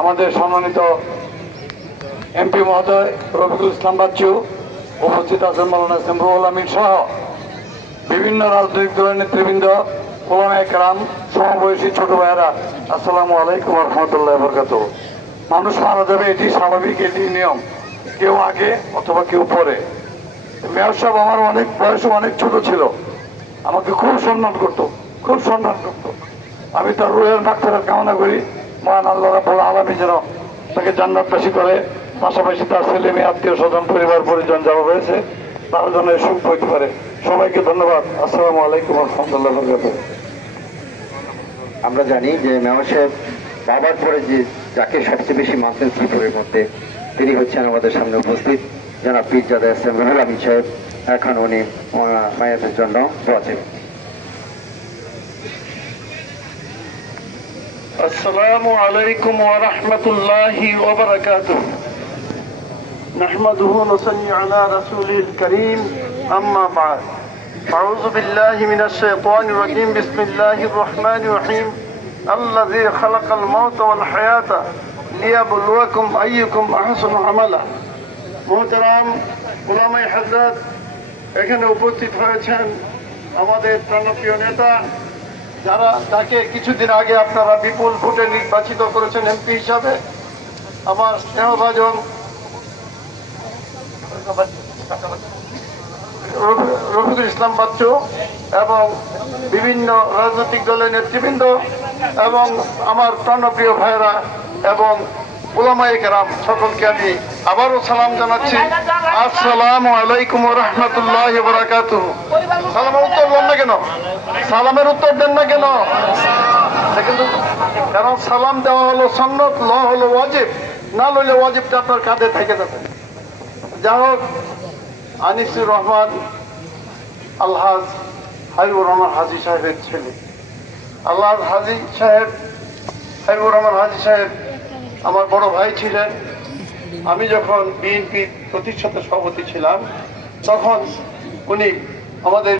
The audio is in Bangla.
আমাদের সম্মানিত এমপি মহোদয় রফিকুল ইসলাম বাচ্চু, উপস্থিত আছেন মাওলানা সেমরুল আমিন সহ বিভিন্ন রাজনৈতিক দলের নেতৃবৃন্দ, ওলামায়ে কেরাম, সমবয়সী ছোট ভাইয়েরা, আসসালামু আলাইকুম ওয়া রাহমাতুল্লাহি ওয়া বারাকাতুহু। মানুষ মারা যাবে, এটি স্বাভাবিক, এটি নিয়ম, কেউ আগে অথবা কেউ পরে। মেয়র সাহেব আমার বয়সে অনেক ছোট ছিল, আমাকে খুব সম্মান করতো। আমি তার রুহের মাগফিরাত কামনা করি, মহান আল্লাহ রাব্বুল আলামিন যেন তাকে জান্নাতবাসী করে, পাশাপাশি তার ছেলে মেয়ে, আত্মীয় স্বজন, পরিবার পরিজন যারা রয়েছে তারা যেন সুখ হইতে পারে। সবাইকে ধন্যবাদ। আসসালামু আলাইকুম ওয়া রাহমাতুল্লাহি ওয়া বারাকাতুহু। আমরা জানি যে মেয়র সাহেব বাবার পরে যাকে সবচেয়ে বেশি মানতেন শ্রীপুরের মধ্যে, তিনি হচ্ছেন আমাদের সামনে উপস্থিত জনাব পীরজাদা সেমরুল আমিন সাহেব। এখন উনি মায়েদের জন্য দোয়া চাইবেন। السلام عليكم ورحمة الله وبركاته. نحمده ونصلي على رسوله الكريم. أما بعد، أعوذ بالله من الشيطان الرجيم. بسم الله الرحمن الرحيم. الذي خلق الموت والحياة ليبلوكم أيكم أحسن عملا. মোহতারাম উলামায়ে হযরত, এখানে উপস্থিত হয়েছেন আমাদের প্রাণপ্রিয় নেতা, যাকে কিছুদিন আগে আপনারা বিপুল ভোটে নির্বাচিত করেছেন এমপি হিসাবে, আমার স্নেহভাজন রফিকুল ইসলাম বাচ্চু এবং বিভিন্ন রাজনৈতিক দলের নেতৃবৃন্দ এবং আমার প্রাণপ্রিয় ভাইয়েরা এবং উলামায়ে কেরাম, সকলকে আমি আবারও সালাম জানাচ্ছি। আসসালামু আলাইকুম ওয়া রাহমাতুল্লাহি ওয়া বারাকাতুহু। সালামের উত্তর দেন না কেন? সালামের উত্তর দেন না কেন? কারণ সালাম দেওয়া হলো সুন্নত, ল হলো ওয়াজিব। না লইলে ওয়াজিবটা আপনার কাঁধে থেকে যাবে। যাই হোক, আনিসুর রহমান আলহাজ হাবিবুর রহমান হাজী সাহেবের ছেলে, আলহাজ হাজী সাহেব, হাবিবুর রহমান হাজী সাহেব আমার বড় ভাই ছিলেন। আমি যখন বিএনপির প্রতিষ্ঠাতা সভাপতি ছিলাম, তখন উনি আমাদের